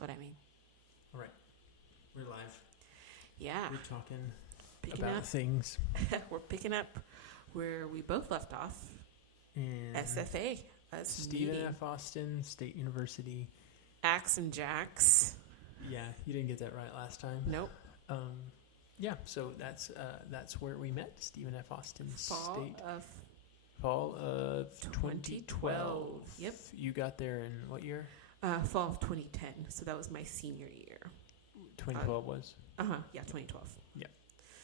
That's what I mean. All right. We're live. Yeah. We're talking Picking about up. things. We're picking up where we both left off. And SFA. Stephen F. Austin State University. Axe and Jacks. Yeah, you didn't get that right last time. Nope. Yeah, so that's where we met, Stephen F. Austin State. Fall of 2012. Yep. You got there in what year? Fall of 2010. So that was my senior year. 2012 was? Yeah, 2012. Yeah.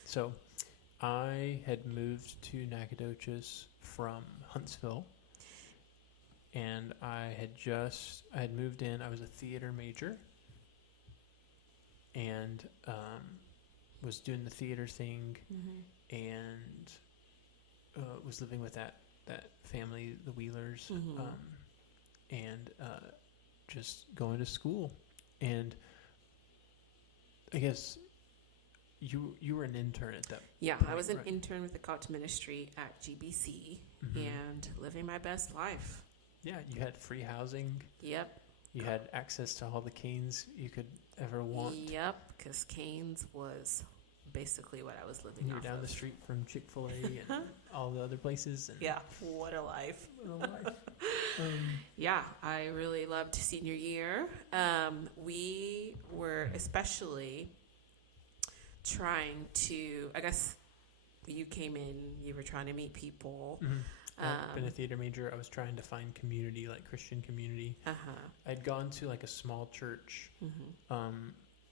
So I had moved to Nacogdoches from Huntsville. And I had moved in. I was a theater major. And was doing the theater thing. Mm-hmm. And was living with that family, the Wheelers. Mm-hmm. And just going to school. And I guess you were an intern at that Yeah, point, I was an right? intern with the college ministry at GBC and living my best life. Yeah, you had free housing. Yep. You had access to all the canes you could ever want. Yep, because Cane's was basically what I was living You were off down of. the street from Chick-fil-A and all the other places. And Yeah, what a life. what a life. Yeah, I really loved senior year. We were especially trying to, I guess you came in, you were trying to meet people. I've been a theater major. I was trying to find community, like Christian community. I'd gone to like a small church,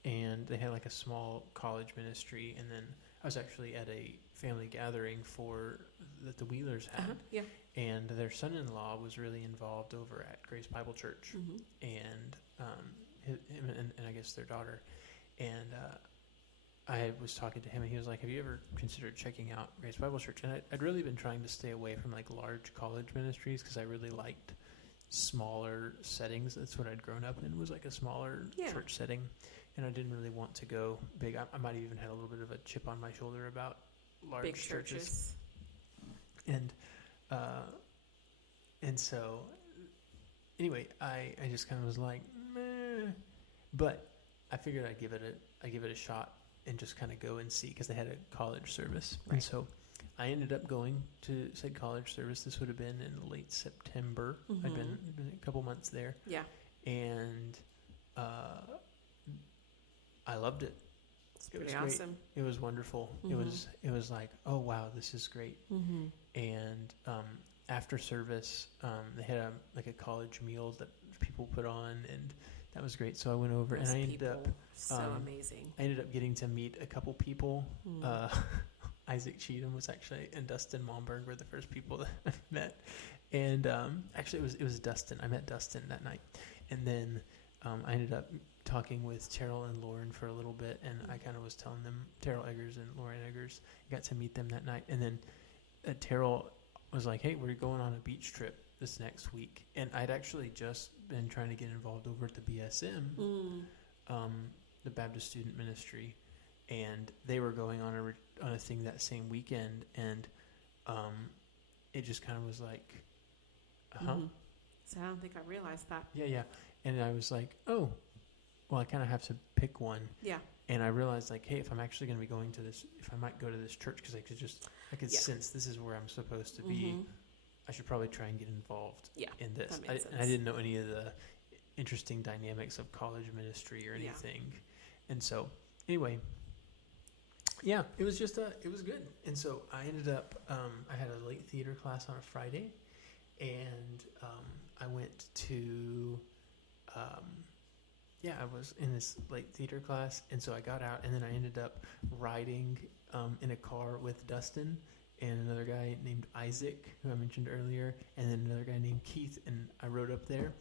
and they had like a small college ministry. And then I was actually at a family gathering that the Wheelers had. Yeah. And their son-in-law was really involved over at Grace Bible Church, and him and I guess their daughter. And I was talking to him, and he was like, "Have you ever considered checking out Grace Bible Church?" And I'd really been trying to stay away from like large college ministries because I really liked smaller settings. That's what I'd grown up in, was like a smaller church setting, and I didn't really want to go big. I might have even had a little bit of a chip on my shoulder about large Big churches. And so anyway, I just kind of was like, meh. But I figured I'd give it a shot and just kind of go and see, because they had a college service. Right. And so I ended up going to said college service. This would have been in late September. I'd been a couple months there. Yeah. And I loved it. It's It was pretty great. awesome. It was wonderful. It was like, oh wow, this is great. And after service, they had a college meal that people put on, and that was great. So I went over, and I ended up so amazing. I ended up getting to meet a couple people. Isaac Cheatham was actually, and Dustin Malmberg were the first people that I met. And actually, it was Dustin. I met Dustin that night, and then I ended up talking with Terrell and Lauren for a little bit, and I kind of was telling them, Terrell Eggers and Lauren Eggers, got to meet them that night. And then Terrell was like, "Hey, we're going on a beach trip this next week." And I'd actually just been trying to get involved over at the BSM, the Baptist Student Ministry, and they were going on a thing that same weekend, and it just kind of was like, So I don't think I realized that. Yeah. And I was like, oh, well, I kind of have to pick one. Yeah. And I realized, like, hey, if I'm actually going to be going to this, if I might go to this church, because I could sense this is where I'm supposed to be, I should probably try and get involved in this. And I didn't know any of the interesting dynamics of college ministry or anything. And so, anyway, yeah, it was just, it was good. And so I ended up, I had a late theater class on a Friday, and I went to, I was in this late theater class, and so I got out, and then I ended up riding in a car with Dustin and another guy named Isaac, who I mentioned earlier, and then another guy named Keith, and I rode up there,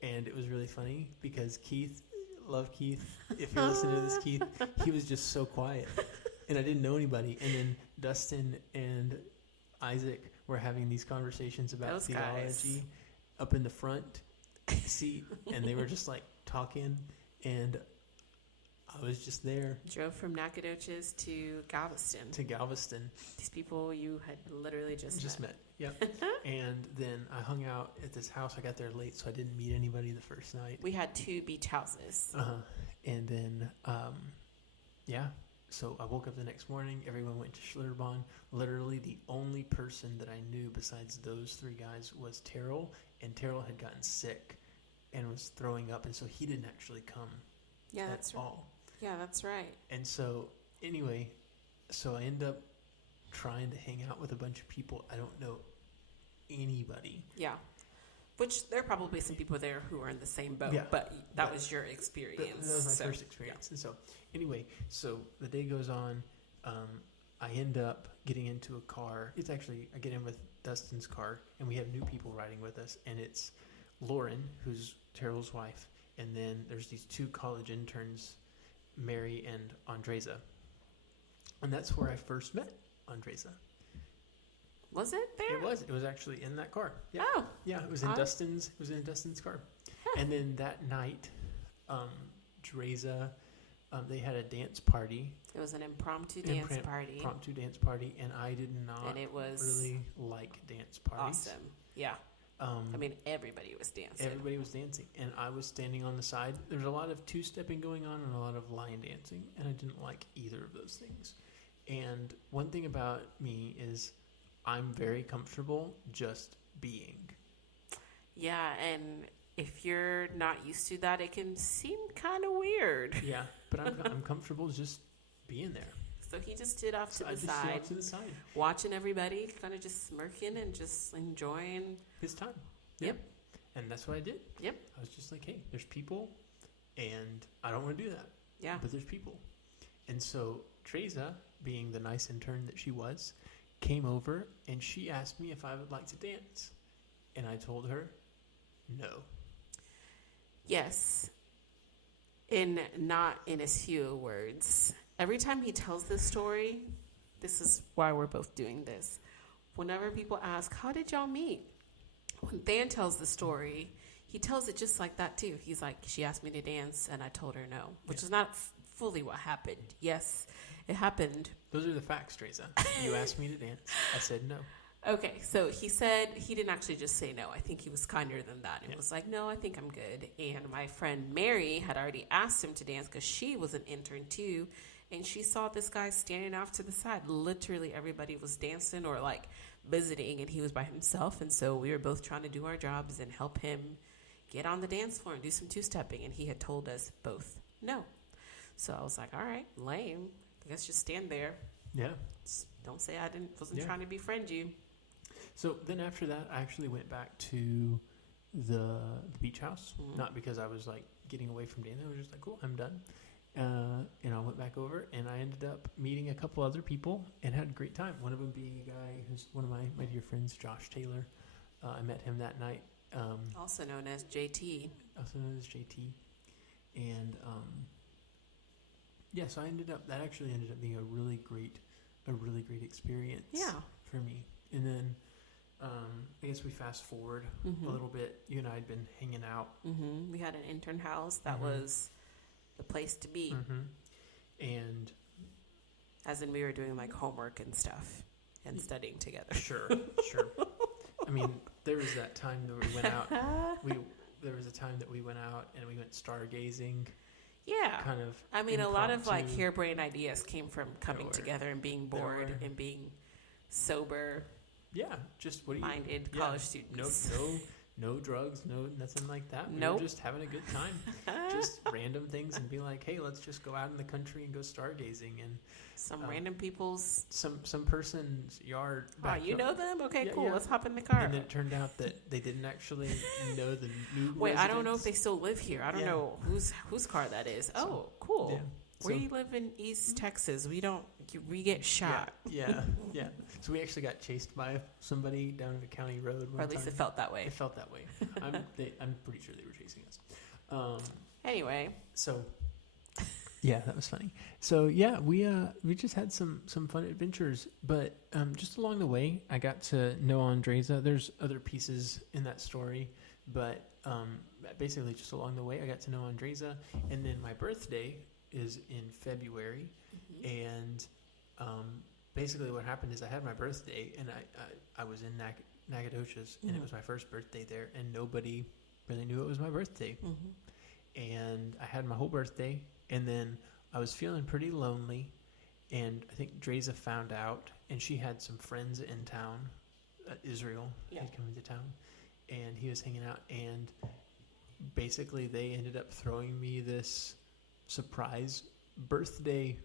and it was really funny because Keith, love Keith, if you're listening to this, Keith, he was just so quiet, and I didn't know anybody, and then Dustin and Isaac were having these conversations about Those theology guys. up in the front seat, and they were just like talking, and I was just there. Drove from Nacogdoches to Galveston. These people you had literally just met. Yep. And then I hung out at this house. I got there late, so I didn't meet anybody the first night. We had 2 beach houses. And then, so I woke up the next morning. Everyone went to Schlitterbahn. Literally the only person that I knew besides those 3 guys was Terrell. And Terrell had gotten sick and was throwing up. And so he didn't actually come at all. Yeah, that's right. And so, anyway, I end up trying to hang out with a bunch of people. I don't know anybody. Yeah. Which there are probably some people there who are in the same boat, but that was your experience. That was my first experience. Yeah. And so, anyway, the day goes on. I end up getting into a car. I get in with Dustin's car, and we have new people riding with us. And it's Lauren, who's Terrell's wife. And then there's these 2 college interns, Mary and Dreza. And that's where I first met Dreza. Was it there? It was. It was actually in that car. Yeah. Oh. Yeah, it was in Dustin's car. Huh. And then that night, Dreza, they had a dance party. It was an impromptu dance party, and I did not really like dance parties. Awesome. Yeah. I mean, everybody was dancing. Everybody was dancing, and I was standing on the side. There's a lot of 2-stepping going on and a lot of line dancing, and I didn't like either of those things. And one thing about me is I'm very comfortable just being. Yeah, and if you're not used to that, it can seem kind of weird. Yeah, but I'm comfortable just being there. So he just stood off to the side, watching everybody, kind of just smirking and just enjoying his time. Yep. And that's what I did. Yep. I was just like, hey, there's people, and I don't want to do that. Yeah. But there's people. And so Dreza, being the nice intern that she was, came over, and she asked me if I would like to dance. And I told her, no. Yes. Not in as few words. Every time he tells this story, this is why we're both doing this. Whenever people ask, how did y'all meet? When Than tells the story, he tells it just like that too. He's like, she asked me to dance and I told her no, which is not fully what happened. Yes, it happened. Those are the facts, Dreza. You asked me to dance. I said no. Okay, so he said he didn't actually just say no. I think he was kinder than that. And was like, no, I think I'm good. And my friend Mary had already asked him to dance because she was an intern too. And she saw this guy standing off to the side. Literally everybody was dancing or like visiting, and he was by himself. And so we were both trying to do our jobs and help him get on the dance floor and do some 2-stepping. And he had told us both no. So I was like, all right, lame. I guess just stand there. Yeah. Just don't say I wasn't trying to befriend you. So then after that, I actually went back to the beach house. Mm-hmm. Not because I was like getting away from dancing. I was just like, cool, I'm done. And I went back over, and I ended up meeting a couple other people and had a great time. One of them being a guy who's one of my dear friends, Josh Taylor. I met him that night. Also known as JT. And so that actually ended up being a really great experience for me. And then I guess we fast forward a little bit. You and I had been hanging out. Mm-hmm. We had an intern house that was the place to be. Mm-hmm. And as in we were doing like homework and stuff and studying together. Sure. I mean, there was that time that we went out. There was a time that we went out and we went stargazing. Yeah. Kind of. I mean, a lot of like harebrained ideas came from coming together and being bored and being sober. Yeah, just minded college students. No drugs, no nothing like that. We were just having a good time. Just random things and be like, hey, let's just go out in the country and go stargazing and some random people's some person's yard. You know them? Okay, cool. Yeah. Let's hop in the car. And then it turned out that they didn't actually know the new. Wait, I don't know if they still live here. I don't know whose car that is. Oh, cool. Yeah. We live in East Texas. We get shot. Yeah. So we actually got chased by somebody down the county road. Or at least it felt that way. It felt that way. I'm pretty sure they were chasing us. Anyway. So. Yeah, that was funny. So yeah, we just had some fun adventures, but just along the way, I got to know Dreza. There's other pieces in that story, but basically just along the way, I got to know Dreza, and then my birthday is in February, Mm-hmm. and basically what happened is I had my birthday, and I was in Nacogdoches, and it was my first birthday there, and nobody really knew it was my birthday. Mm-hmm. And I had my whole birthday, and then I was feeling pretty lonely, and I think Dreza found out, and she had some friends in town, Israel had come into town, and he was hanging out, and basically they ended up throwing me this surprise birthday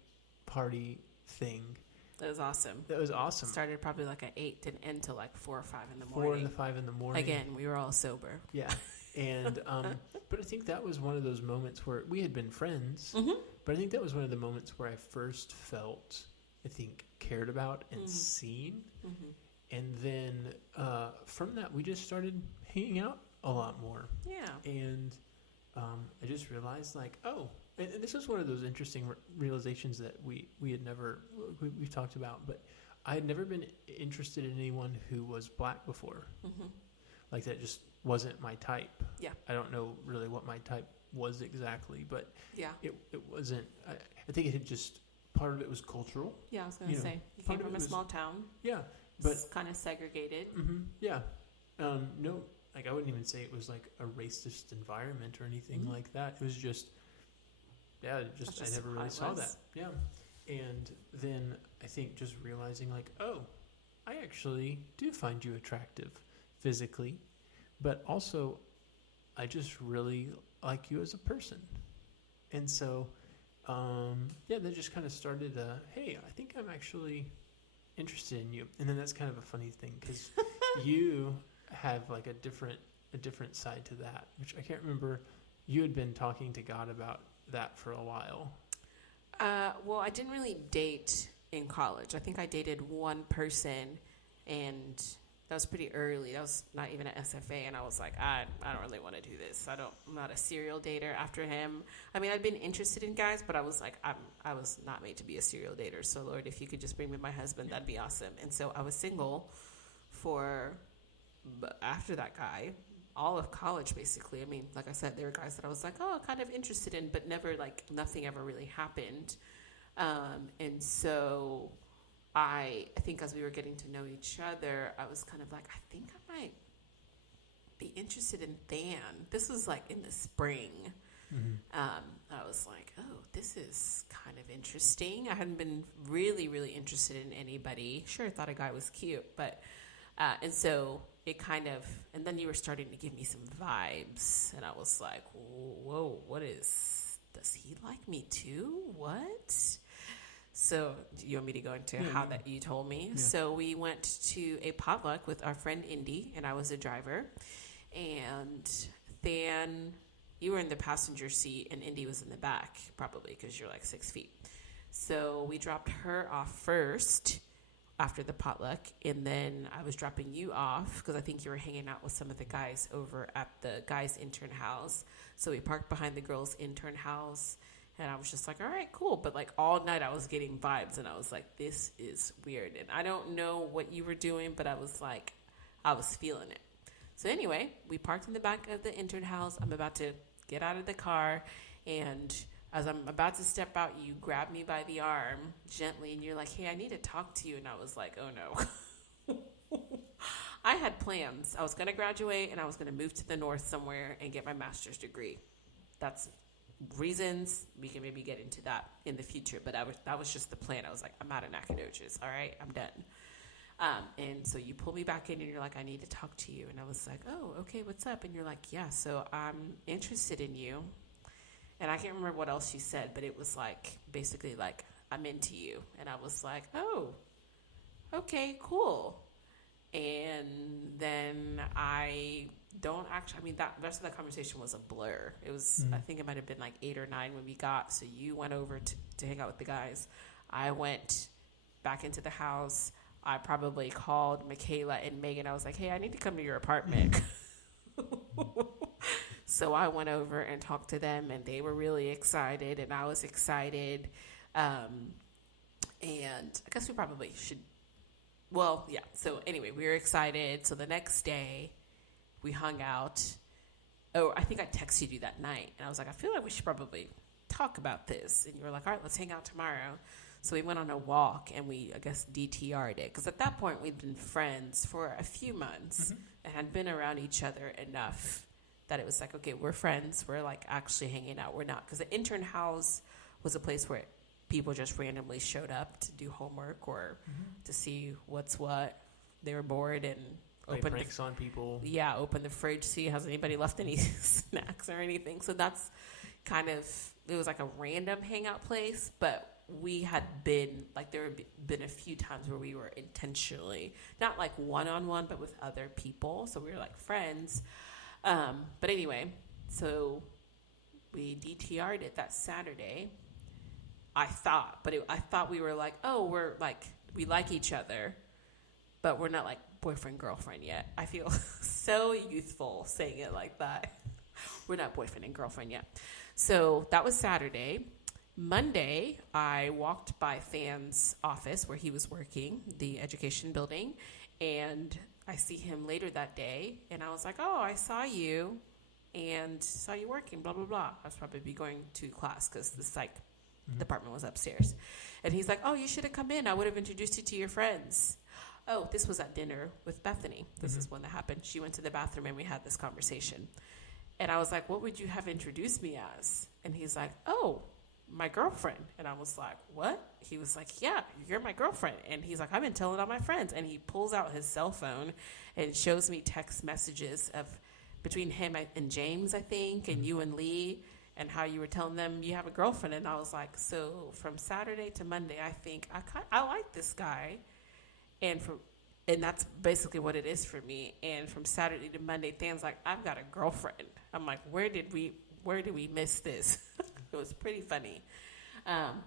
party thing. That was awesome. That was awesome. Started probably like at 8, didn't end till like 4 or 5 in the 4 morning. to 5 in the morning. Again, we were all sober. Yeah. And but I think that was one of those moments where we had been friends, Mm-hmm. but I think that was one of the moments where I first felt, I think, cared about and seen. Mm-hmm. And then from that, we just started hanging out a lot more. Yeah. And I just realized, like, oh, and this was one of those interesting realizations that we've talked about, but I had never been interested in anyone who was black before. Mm-hmm. Like, that just wasn't my type. Yeah. I don't know really what my type was exactly, but yeah, it wasn't. I think it had just, part of it was cultural. Yeah, I was going to say, you came from a small town. Yeah, but it's kind of segregated. Mm-hmm, yeah. No, like, I wouldn't even say it was like a racist environment or anything like that. It was just, I never really saw that. Yeah. And then I think just realizing, like, oh, I actually do find you attractive physically, but also I just really like you as a person. And so, that just kind of started, hey, I think I'm actually interested in you. And then that's kind of a funny thing, because you have like a different side to that, which I can't remember. You had been talking to God about that for a while. Well, I didn't really date in college. I think I dated one person, and that was pretty early. That was not even an SFA, and I was like, I don't really want to do this. I'm not a serial dater after him. I mean, I'd been interested in guys, but I was like, I was not made to be a serial dater. So, Lord, if you could just bring me my husband, that'd be awesome. And so I was single after that guy, all of college, basically. I mean, like I said, there were guys that I was like, oh, kind of interested in, but never, like, nothing ever really happened. And so I think as we were getting to know each other, I was kind of like, I think I might be interested in Than. This was like in the spring. Mm-hmm. I was like, oh, this is kind of interesting. I hadn't been really, really interested in anybody. Sure, I thought a guy was cute, but, and so it kind of, and then you were starting to give me some vibes, and I was like, whoa, does he like me too? What? So you want me to go into how that you told me? Yeah. So we went to a potluck with our friend Indy, and I was a driver. And then you were in the passenger seat, and Indy was in the back, probably because you're like 6 feet. So we dropped her off first after the potluck, and then I was dropping you off because I think you were hanging out with some of the guys over at the guys' intern house. So we parked behind the girls' intern house. And I was just like, all right, cool. But like all night I was getting vibes, and I was like, this is weird. And I don't know what you were doing, but I was like, I was feeling it. So anyway, we parked in the back of the intern house. I'm about to get out of the car. And as I'm about to step out, you grab me by the arm gently, and you're like, hey, I need to talk to you. And I was like, oh no. I had plans. I was going to graduate, and I was going to move to the north somewhere and get my master's degree. That's reasons. We can maybe get into that in the future, but that was just the plan. I was like, I'm out of Nacogdoches. All right, I'm done. And so you pull me back in, and you're like, I need to talk to you. And I was like, oh, okay, what's up? And you're like, yeah, so I'm interested in you. And I can't remember what else you said, but it was like, basically like, I'm into you. And I was like, oh, okay, cool. And then that rest of the conversation was a blur. It was, I think it might have been like 8 or 9 when we got, so you went over to hang out with the guys. I went back into the house. I probably called Michaela and Megan. I was like, hey, I need to come to your apartment. So I went over and talked to them, and they were really excited, and I was excited. And I guess we probably should, well, yeah. So anyway, we were excited. So the next day we hung out. Oh, I think I texted you that night, and I was like, I feel like we should probably talk about this. And you were like, all right, let's hang out tomorrow. So we went on a walk and we, I guess, DTR'd it. Because at that point, we'd been friends for a few months and had been around each other enough that it was like, okay, we're friends. We're like actually hanging out. We're not. Because the intern house was a place where people just randomly showed up to do homework or to see what's what. They were bored and open pranks on people. Yeah, open the fridge, see has anybody left any snacks or anything. So that's kind of, it was like a random hangout place, but we had been, like there had been a few times where we were intentionally, not like one-on-one, but with other people. So we were like friends. But anyway, so we DTR'd it that Saturday. I thought we were like, oh, we're like, we like each other, but we're not like boyfriend, girlfriend yet. I feel so youthful saying it like that. We're not boyfriend and girlfriend yet. So that was Saturday. Monday, I walked by Than's office where he was working, the education building, and I see him later that day, and I was like, oh, I saw you and saw you working, blah, blah, blah. I was probably going to class because the psych department was upstairs. And he's like, oh, you should have come in. I would have introduced you to your friends. Oh, this was at dinner with Bethany. This is when that happened. She went to the bathroom and we had this conversation. And I was like, what would you have introduced me as? And he's like, oh, my girlfriend. And I was like, what? He was like, yeah, you're my girlfriend. And he's like, I've been telling all my friends. And he pulls out his cell phone and shows me text messages of between him and James, I think, and you and Lee, and how you were telling them you have a girlfriend. And I was like, so from Saturday to Monday, I think I like this guy. And that's basically what it is for me. And from Saturday to Monday, Than's like, I've got a girlfriend. I'm like, where did we miss this? It was pretty funny.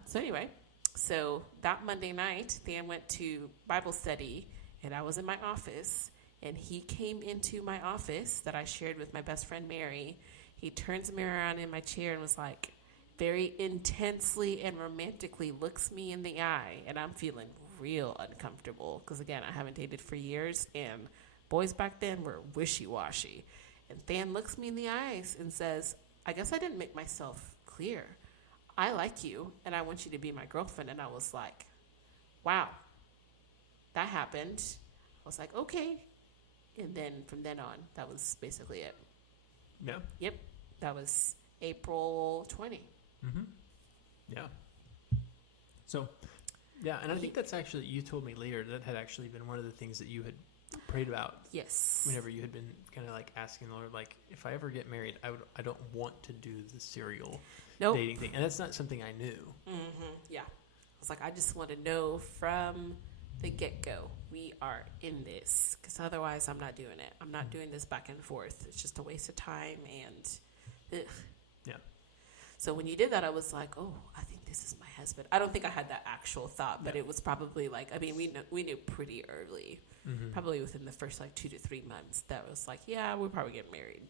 So anyway, so that Monday night, Than went to Bible study, and I was in my office, and he came into my office that I shared with my best friend Mary. He turns me around in my chair and was like, very intensely and romantically looks me in the eye, and I'm feeling real uncomfortable because again, I haven't dated for years, and boys back then were wishy-washy. And Than looks me in the eyes and says, I guess I didn't make myself clear. I like you and I want you to be my girlfriend. And I was like, wow, that happened. I was like, okay. And then from then on, that was basically it. Yeah. Yep. That was April 20. Yeah. So yeah, and I think that's actually, you told me later, that had actually been one of the things that you had prayed about. Yes. Whenever you had been kind of like asking the Lord, like, if I ever get married, I don't want to do the serial dating thing. And that's not something I knew. Yeah. I was like, I just want to know from the get-go, we are in this. Because otherwise, I'm not doing it. I'm not doing this back and forth. It's just a waste of time and, ugh. Yeah. So when you did that, I was like, oh, I think this is my husband. I don't think I had that actual thought, but it was probably like, I mean, we knew pretty early, probably within the first like 2 to 3 months, that was like, yeah, we'll probably get married.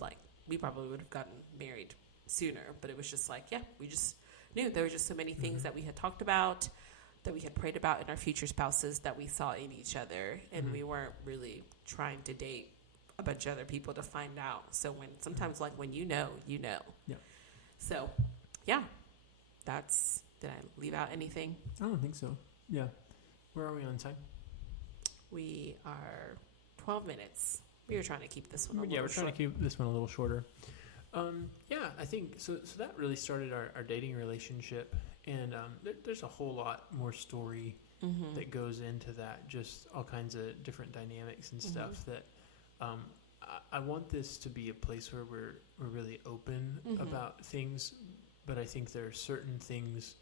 Like, we probably would have gotten married sooner, but it was just like, yeah, we just knew there were just so many things that we had talked about, that we had prayed about in our future spouses, that we saw in each other, and we weren't really trying to date a bunch of other people to find out. So when sometimes like when you know. Yeah. So, yeah, did I leave out anything? I don't think so. Yeah. Where are we on time? We are 12 minutes. We were trying to keep this one a little we're trying to keep this one a little shorter. Yeah, I think, so that really started our dating relationship. And there's a whole lot more story that goes into that, just all kinds of different dynamics and stuff that I want this to be a place where we're really open about things, but I think there are certain things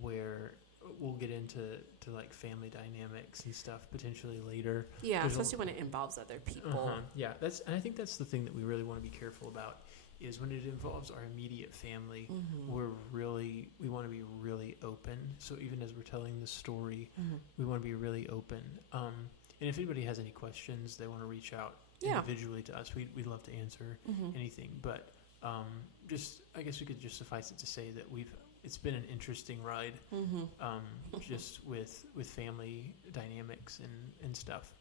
where we'll get into like family dynamics and stuff potentially later. Yeah, especially when it involves other people. Yeah, and I think that's the thing that we really want to be careful about, is when it involves our immediate family, we want to be really open. So even as we're telling the story, we want to be really open. And if anybody has any questions, they want to reach out individually to us, we'd love to answer anything. But just, I guess we could just suffice it to say that it's been an interesting ride, just with family dynamics and stuff.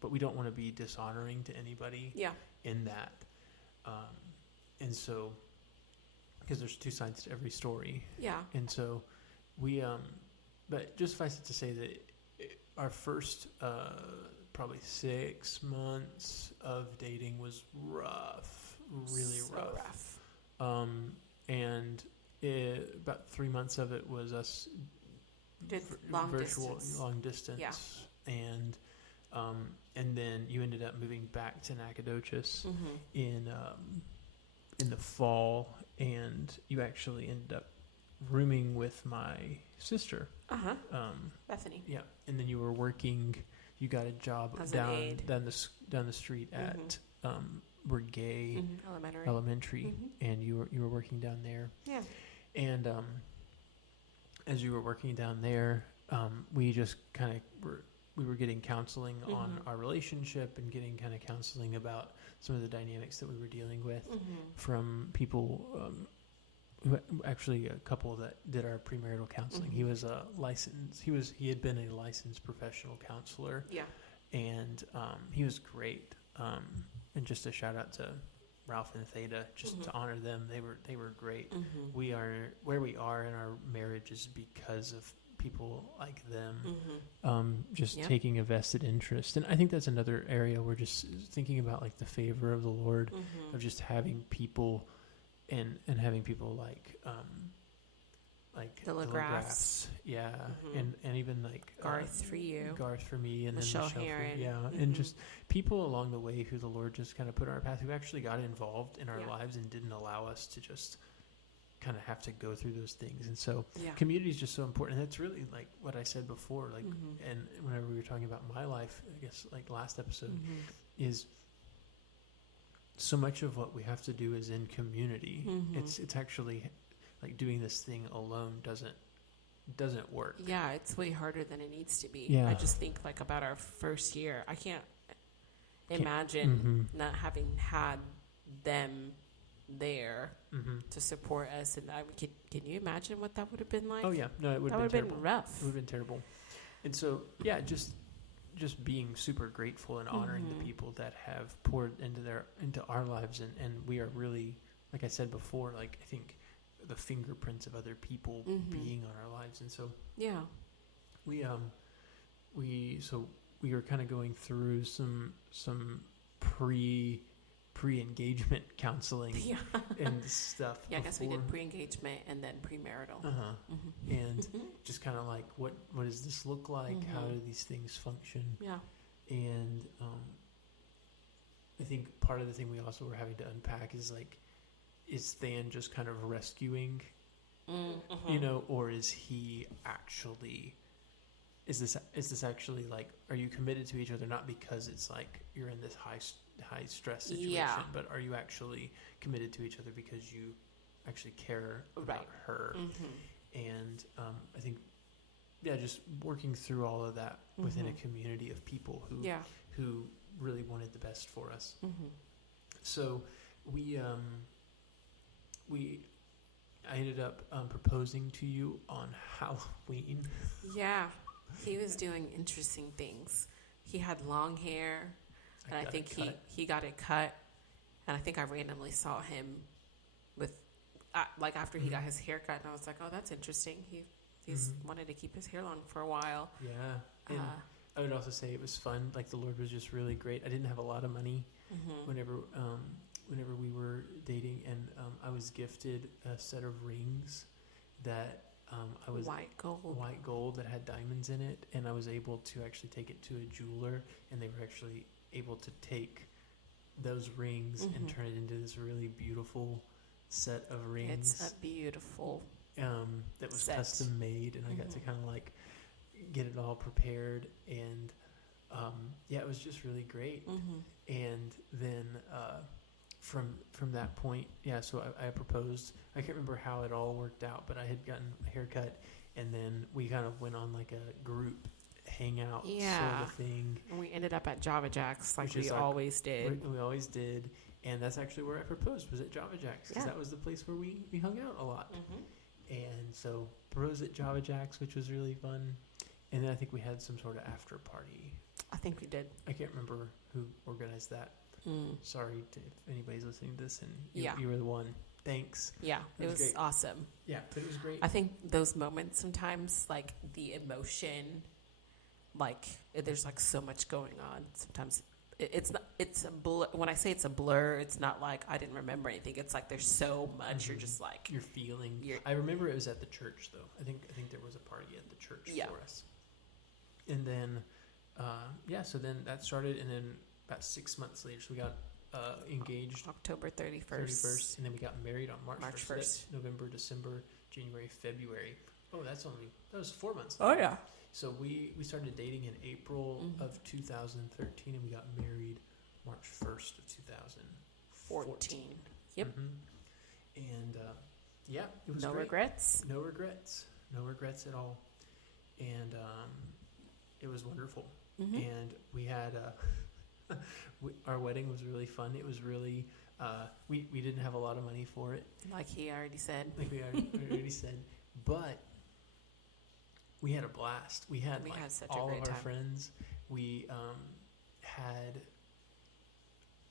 But we don't want to be dishonoring to anybody in that. And so because there's two sides to every story. Yeah. And so we, but just suffice it to say that our first probably 6 months of dating was rough, really So rough. And about 3 months of it was us Did long distance. Yeah. And then you ended up moving back to Nacogdoches in the fall, and you actually ended up rooming with my sister. Bethany. Yeah, and then you were working. You got a job As down the street at Brigay Elementary, and you were working down there. Yeah. And as you were working down there, we just kind of we were getting counseling on our relationship and getting kind of counseling about some of the dynamics that we were dealing with from people who actually a couple that did our premarital counseling. He was a licensed. He had been a licensed professional counselor. Yeah. And he was great. And just a shout out to Ralph and Theta, just to honor them. They were great. We are where we are in our marriage is because of people like them, taking a vested interest. And I think that's another area we're just thinking about, like the favor of the Lord, of just having people and having people like the LaGraffs. Yeah. And even like Garth for you, Garth for me, and Michelle then Michelle Heron. and just people along the way who the Lord just kind of put in our path, who actually got involved in our lives and didn't allow us to just kind of have to go through those things. And so community is just so important. And that's really like what I said before, like, and whenever we were talking about my life, I guess like last episode, is so much of what we have to do is in community. It's actually like doing this thing alone doesn't work. Yeah, it's way harder than it needs to be. Yeah. I just think like about our first year. I can't imagine not having had them there to support us. And can you imagine what that would have been like? Oh yeah, no, it would have been rough. It would have been terrible. And so yeah, just being super grateful and honoring the people that have poured into our lives, and we are really, like I said before, like I think the fingerprints of other people being on our lives. And so we were kind of going through some pre-engagement counseling and stuff. Yeah, I guess we did pre-engagement and then premarital. And just kind of like what does this look like? How do these things function? Yeah. And I think part of the thing we also were having to unpack is like, is Than just kind of rescuing, or is he actually? Is this actually like? Are you committed to each other not because it's like you're in this high stress situation, but are you actually committed to each other because you actually care about her? And I think, just working through all of that within a community of people who really wanted the best for us. So I ended up proposing to you on Halloween. Yeah, he was doing interesting things. He had long hair, and I think he got it cut. And I think I randomly saw him with, like after he got his hair cut, and I was like, oh, that's interesting. He's wanted to keep his hair long for a while. Yeah, and I would also say it was fun. Like the Lord was just really great. I didn't have a lot of money whenever we were dating, and I was gifted a set of rings that I was white gold that had diamonds in it, and I was able to actually take it to a jeweler, and they were actually able to take those rings and turn it into this really beautiful set of rings. It's a beautiful that was custom made, and I got to kind of like get it all prepared, and it was just really great. And then from that point, so I proposed. I can't remember how it all worked out, but I had gotten a haircut, and then we kind of went on like a group hangout sort of thing. And we ended up at Java Jack's like we always did. We always did. And that's actually where I proposed, was at Java Jack's, because that was the place where we hung out a lot. And so proposed at Java Jack's, which was really fun. And then I think we had some sort of after party. I think we did. I can't remember who organized that. Sorry if anybody's listening to this and you were the one. thanks. Yeah, it was great. awesome. Yeah, but it was great. I think those moments sometimes, like the emotion, like there's like so much going on. Sometimes it's not. It's a blur. When I say it's a blur, it's not like I didn't remember anything. It's like there's so much. You're just like you're feeling. I remember it was at the church though. I think there was a party at the church for us. And then, so then that started, and then about 6 months later, so we got engaged October 31st. and then we got married on March 1st. So 1st. that's November, December, January, February. Oh, that was 4 months. Oh yeah. So we started dating in April of 2013, and we got married March 1st of 2014. Yep. And it was no great. regrets. No regrets at all. And it was wonderful. And we had our wedding was really fun. It was really we didn't have a lot of money for it, like he already said. already said, but we had a blast. We had such all a great of our time. friends. We had,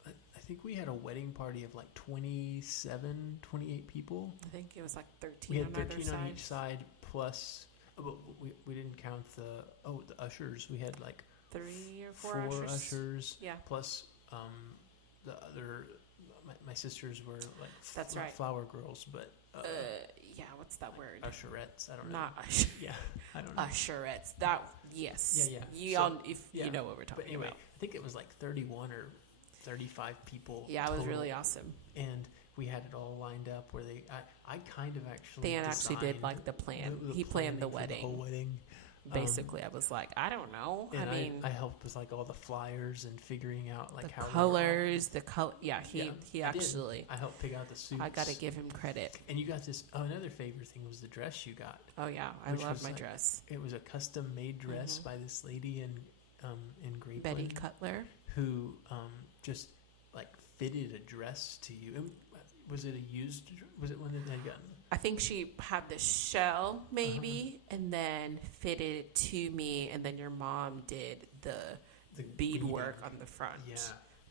I think we had a wedding party of like 27, 28 people. I think it was like 13. We had on 13 either on side. each side, plus we didn't count the ushers. We had like 3 or 4 ushers. Yeah. Plus the other my sisters were like That's right. flower girls, but what's that word? Usherettes. I don't know. Not usher. Yeah, I don't know. Usherettes. That yes. Yeah. You know what we're talking anyway, about. I think it was like 31 or 35 people. Yeah, it was total. really awesome. And we had it all lined up where I kind of actually Dan actually did like the plan. He planned the wedding. The whole wedding. Basically, I was like, I don't know. And I mean, I helped with like all the flyers and figuring out like the how colors, the color. Yeah, he actually. I helped pick out the suits. I got to give him credit. And you got this. Oh, another favorite thing was the dress you got. Oh yeah, I love my dress. It was a custom made dress by this lady in Grapeland, Betty Cutler, who just like fitted a dress to you. And was it a used? Was it one that they had gotten? I think she had the shell maybe, and then fitted it to me, and then your mom did the beadwork on the front,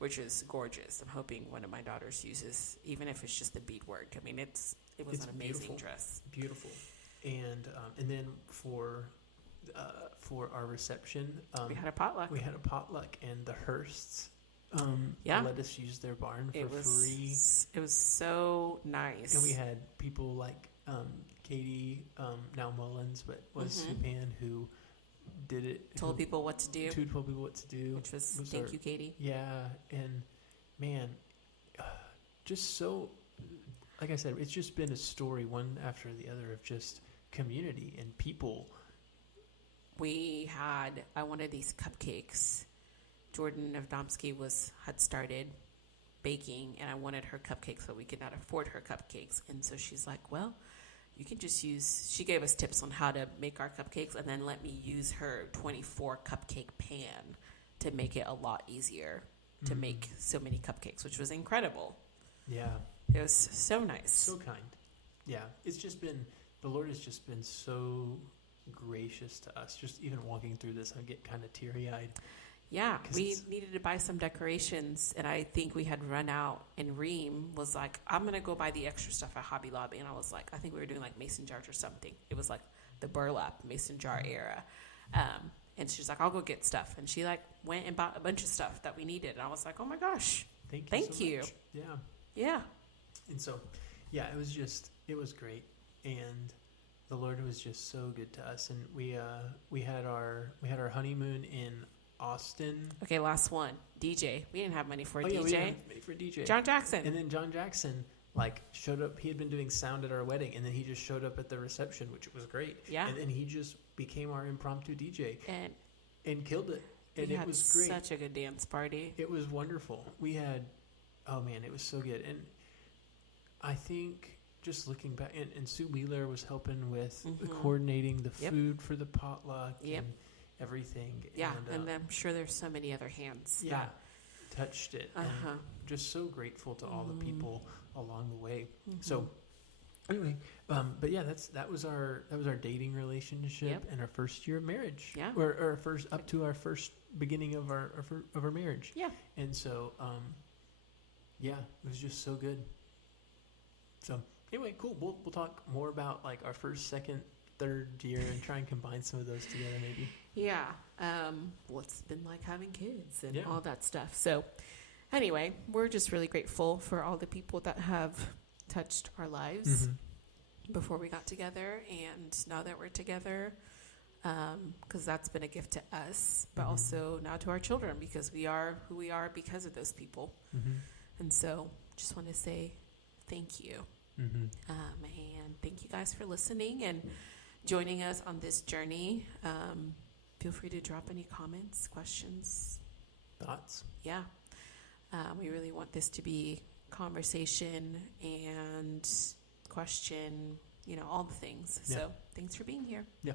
which is gorgeous. I'm hoping one of my daughters uses, even if it's just the beadwork. I mean, it was an amazing dress. Beautiful, and then for our reception, we had a potluck. And the Hearsts. Let us use their barn for free. It was so nice. And we had people like Katie, now Mullins, but was Supan, who did it. Told people what to do. Which was thank you, Katie. Yeah, and man, just so, like I said, it's just been a story one after the other of just community and people. I wanted these cupcakes. Jordan Avdomsky had started baking, and I wanted her cupcakes, but we could not afford her cupcakes. And so she's like, well, you can just she gave us tips on how to make our cupcakes, and then let me use her 24 cupcake pan to make it a lot easier to make so many cupcakes, which was incredible. Yeah. It was so nice. So kind. Yeah. It's just been, the Lord has just been so gracious to us. Just even walking through this, I get kind of teary-eyed. Yeah, we needed to buy some decorations, and I think we had run out, and Reem was like, I'm going to go buy the extra stuff at Hobby Lobby. And I was like, I think we were doing like mason jars or something. It was like the burlap mason jar era. And she's like, I'll go get stuff. And she like went and bought a bunch of stuff that we needed. And I was like, oh my gosh, thank you. Much. Yeah. Yeah. And so, yeah, it was great. And the Lord was just so good to us. And we had our honeymoon in Austin. Okay, last one. DJ. We didn't have money for a DJ. DJ. We didn't have money for a DJ. John Jackson. And then John Jackson showed up. He had been doing sound at our wedding, and then he just showed up at the reception, which was great. Yeah. And then he just became our impromptu DJ and killed it. And it was great. Such a good dance party. It was wonderful. We had, oh man, it was so good. And I think just looking back, and Sue Wheeler was helping with coordinating the food for the potluck. Yep. And everything. Yeah, and I'm sure there's so many other hands that touched it. And just so grateful to all the people along the way. So anyway, but yeah, that was our dating relationship and our first year of marriage. Yeah, or up to our first beginning of our marriage. Yeah, and so it was just so good. So anyway, cool. We'll talk more about like our first, second, third year and try and combine some of those together maybe. Yeah. What's been like having kids and Yeah. all that stuff. So anyway, we're just really grateful for all the people that have touched our lives before we got together, and now that we're together, because that's been a gift to us, but also now to our children, because we are who we are because of those people. And so just want to say thank you. And thank you guys for listening and joining us on this journey. Feel free to drop any comments, questions, Thoughts? Yeah. We really want this to be conversation and question, all the things. Yeah. So thanks for being here. Yeah.